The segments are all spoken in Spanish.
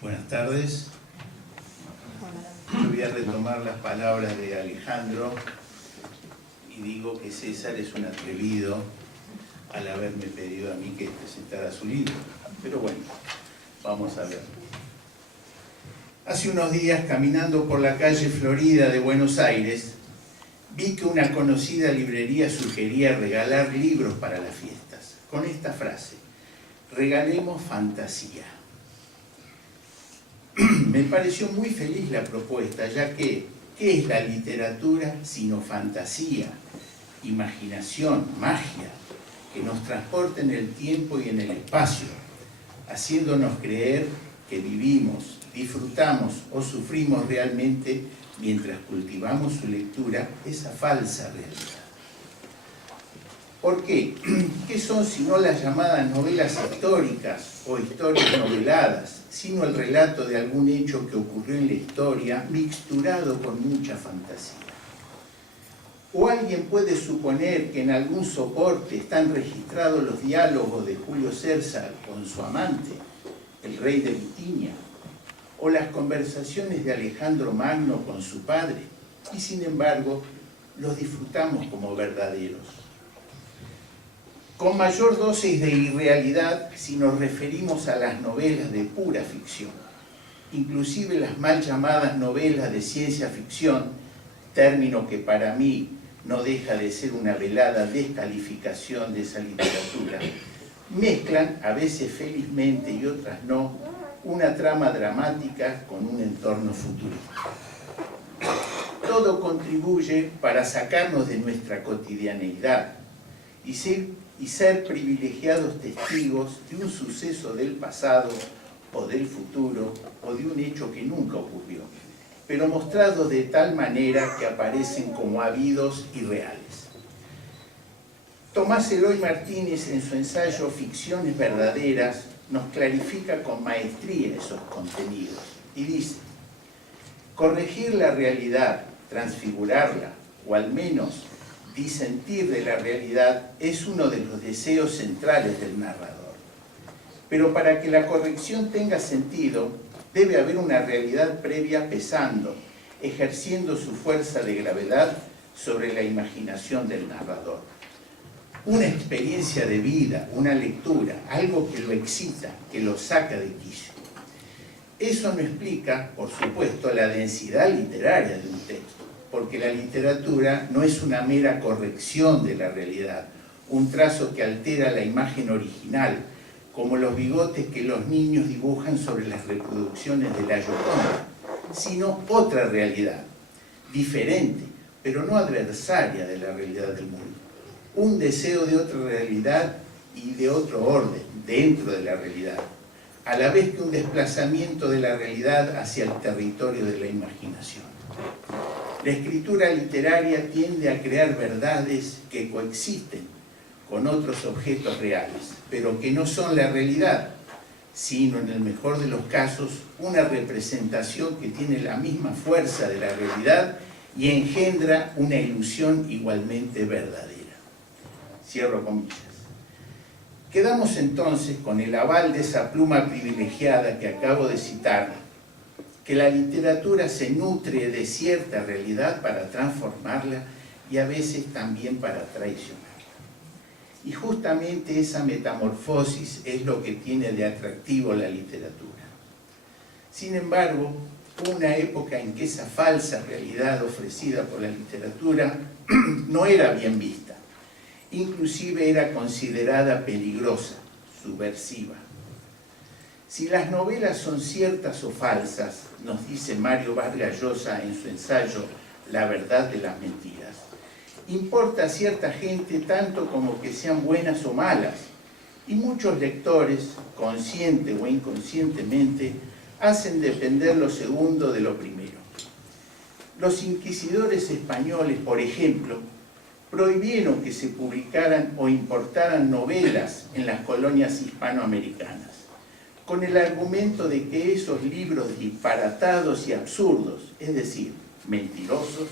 Buenas tardes. Yo voy a retomar las palabras de Alejandro y digo que César es un atrevido al haberme pedido a mí que presentara su libro. Pero bueno, vamos a ver. Hace unos días, caminando por la calle Florida de Buenos Aires, vi que una conocida librería sugería regalar libros para las fiestas, con esta frase: regalemos fantasía. Me pareció muy feliz la propuesta, ya que, ¿qué es la literatura sino fantasía, imaginación, magia, que nos transporta en el tiempo y en el espacio, haciéndonos creer que vivimos, disfrutamos o sufrimos realmente mientras cultivamos su lectura, esa falsa realidad? ¿Por qué? ¿Qué son sino las llamadas novelas históricas o historias noveladas, sino el relato de algún hecho que ocurrió en la historia mixturado con mucha fantasía? ¿O alguien puede suponer que en algún soporte están registrados los diálogos de Julio César con su amante, el rey de Bitinia, o las conversaciones de Alejandro Magno con su padre, y sin embargo los disfrutamos como verdaderos? Con mayor dosis de irrealidad si nos referimos a las novelas de pura ficción, inclusive las mal llamadas novelas de ciencia ficción, término que para mí no deja de ser una velada descalificación de esa literatura, mezclan, a veces felizmente y otras no, una trama dramática con un entorno futurista. Todo contribuye para sacarnos de nuestra cotidianeidad y ser privilegiados testigos de un suceso del pasado o del futuro o de un hecho que nunca ocurrió, pero mostrados de tal manera que aparecen como habidos y reales. Tomás Eloy Martínez, en su ensayo Ficciones verdaderas, nos clarifica con maestría esos contenidos y dice: corregir la realidad, transfigurarla, o al menos disentir de la realidad, es uno de los deseos centrales del narrador. Pero para que la corrección tenga sentido, debe haber una realidad previa pesando, ejerciendo su fuerza de gravedad sobre la imaginación del narrador. Una experiencia de vida, una lectura, algo que lo excita, que lo saca de quicio. Eso no explica, por supuesto, la densidad literaria de un texto, porque la literatura no es una mera corrección de la realidad, un trazo que altera la imagen original, como los bigotes que los niños dibujan sobre las reproducciones de la Gioconda, sino otra realidad, diferente, pero no adversaria de la realidad del mundo. Un deseo de otra realidad y de otro orden, dentro de la realidad, a la vez que un desplazamiento de la realidad hacia el territorio de la imaginación. La escritura literaria tiende a crear verdades que coexisten con otros objetos reales, pero que no son la realidad, sino, en el mejor de los casos, una representación que tiene la misma fuerza de la realidad y engendra una ilusión igualmente verdadera. Cierro comillas. Quedamos entonces con el aval de esa pluma privilegiada que acabo de citar, que la literatura se nutre de cierta realidad para transformarla y a veces también para traicionarla. Y justamente esa metamorfosis es lo que tiene de atractivo la literatura. Sin embargo, hubo una época en que esa falsa realidad ofrecida por la literatura no era bien vista. Inclusive era considerada peligrosa, subversiva. Si las novelas son ciertas o falsas, nos dice Mario Vargas Llosa en su ensayo La verdad de las mentiras, importa a cierta gente tanto como que sean buenas o malas, y muchos lectores, consciente o inconscientemente, hacen depender lo segundo de lo primero. Los inquisidores españoles, por ejemplo, prohibieron que se publicaran o importaran novelas en las colonias hispanoamericanas, con el argumento de que esos libros disparatados y absurdos, es decir, mentirosos,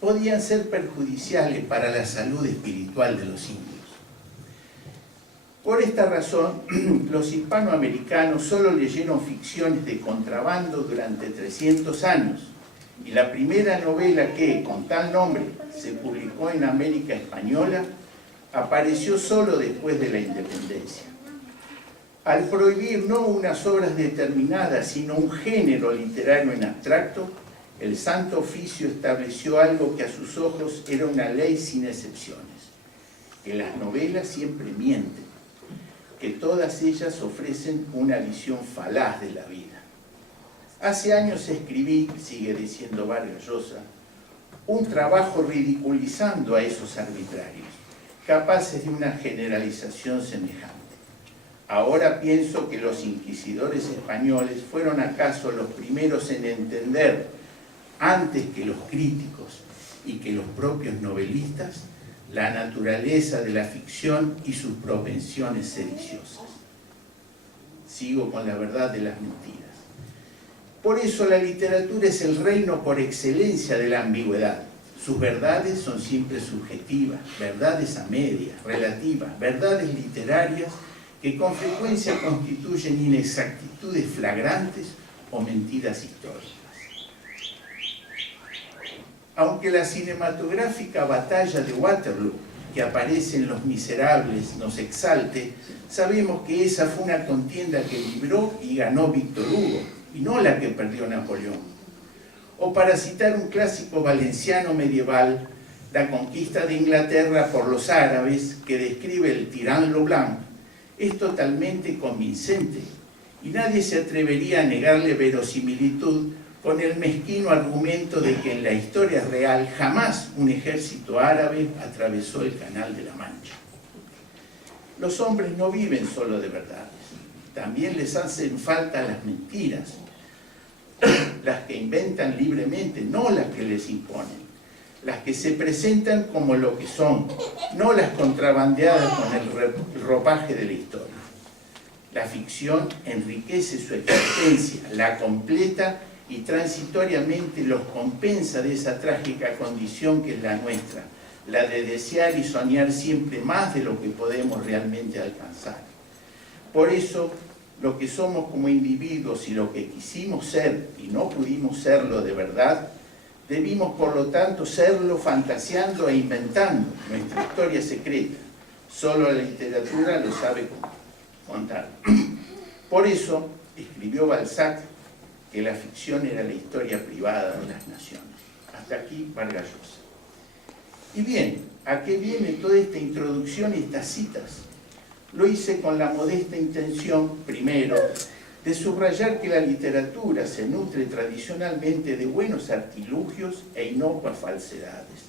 podían ser perjudiciales para la salud espiritual de los indios. Por esta razón, los hispanoamericanos solo leyeron ficciones de contrabando durante 300 años, y la primera novela que, con tal nombre, se publicó en América Española, apareció solo después de la independencia. Al prohibir no unas obras determinadas, sino un género literario en abstracto, el Santo Oficio estableció algo que a sus ojos era una ley sin excepciones: que las novelas siempre mienten, que todas ellas ofrecen una visión falaz de la vida. Hace años escribí, sigue diciendo Vargas Llosa, un trabajo ridiculizando a esos arbitrarios, capaces de una generalización semejante. Ahora pienso que los inquisidores españoles fueron acaso los primeros en entender, antes que los críticos y que los propios novelistas, la naturaleza de la ficción y sus propensiones sediciosas. Sigo con la verdad de las mentiras. Por eso la literatura es el reino por excelencia de la ambigüedad. Sus verdades son siempre subjetivas, verdades a medias, relativas, verdades literarias que con frecuencia constituyen inexactitudes flagrantes o mentiras históricas. Aunque la cinematográfica batalla de Waterloo, que aparece en Los Miserables, nos exalte, sabemos que esa fue una contienda que libró y ganó Víctor Hugo, y no la que perdió Napoleón. O para citar un clásico valenciano medieval, la conquista de Inglaterra por los árabes, que describe el Tirán lo Blanc, es totalmente convincente, y nadie se atrevería a negarle verosimilitud con el mezquino argumento de que en la historia real jamás un ejército árabe atravesó el Canal de la Mancha. Los hombres no viven solo de verdades, también les hacen falta las mentiras, las que inventan libremente, no las que les imponen, las que se presentan como lo que son, no las contrabandeadas con el ropaje de la historia. La ficción enriquece su existencia, la completa y transitoriamente los compensa de esa trágica condición que es la nuestra, la de desear y soñar siempre más de lo que podemos realmente alcanzar. Por eso, lo que somos como individuos y lo que quisimos ser y no pudimos serlo de verdad, debimos por lo tanto serlo fantaseando e inventando nuestra historia secreta. Solo la literatura lo sabe contar. Por eso escribió Balzac que la ficción era la historia privada de las naciones. Hasta aquí Vargas Llosa. Y bien, ¿a qué viene toda esta introducción y estas citas? Lo hice con la modesta intención, primero, de subrayar que la literatura se nutre tradicionalmente de buenos artilugios e inocuas falsedades.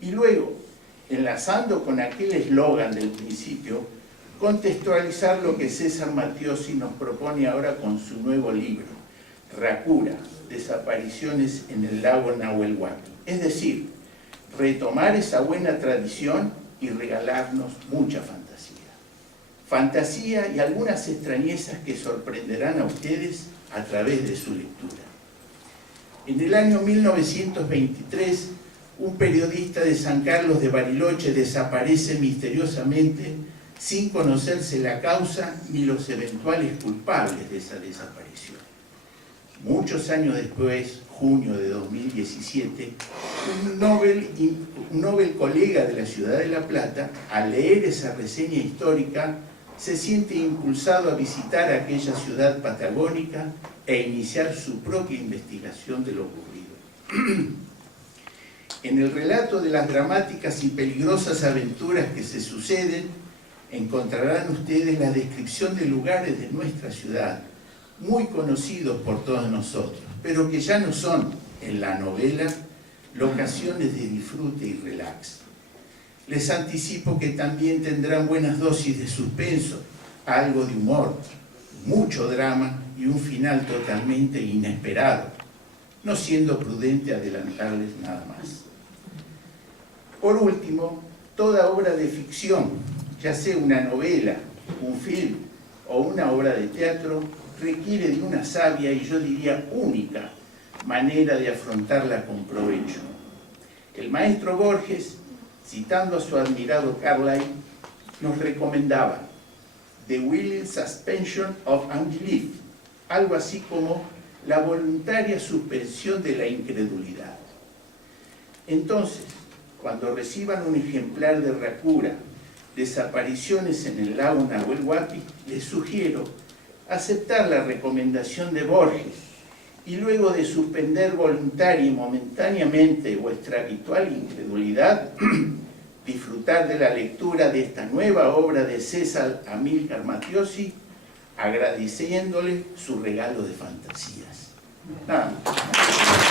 Y luego, enlazando con aquel eslogan del principio, contextualizar lo que César Mattiossi nos propone ahora con su nuevo libro, Racura, desapariciones en el lago Nahuelhuapi. Es decir, retomar esa buena tradición y regalarnos mucha fantasía. Fantasía y algunas extrañezas que sorprenderán a ustedes a través de su lectura. En el año 1923, un periodista de San Carlos de Bariloche desaparece misteriosamente sin conocerse la causa ni los eventuales culpables de esa desaparición. Muchos años después, junio de 2017, un Nobel colega de la ciudad de La Plata, al leer esa reseña histórica, se siente impulsado a visitar aquella ciudad patagónica e iniciar su propia investigación de lo ocurrido. En el relato de las dramáticas y peligrosas aventuras que se suceden, encontrarán ustedes la descripción de lugares de nuestra ciudad, muy conocidos por todos nosotros, pero que ya no son, en la novela, locaciones de disfrute y relax. Les anticipo que también tendrán buenas dosis de suspenso, algo de humor, mucho drama y un final totalmente inesperado, no siendo prudente adelantarles nada más. Por último, toda obra de ficción, ya sea una novela, un film o una obra de teatro, requiere de una sabia y yo diría única manera de afrontarla con provecho. El maestro Borges, citando a su admirado Carlyle, nos recomendaba The willing suspension of unbelief, algo así como la voluntaria suspensión de la incredulidad. Entonces, cuando reciban un ejemplar de Rakura, Desapariciones en el lago Nahuel Huapi, les sugiero aceptar la recomendación de Borges y luego de suspender voluntaria y momentáneamente vuestra habitual incredulidad, disfrutar de la lectura de esta nueva obra de César Amílcar Mattiossi, agradeciéndole su regalo de fantasías. Nada más.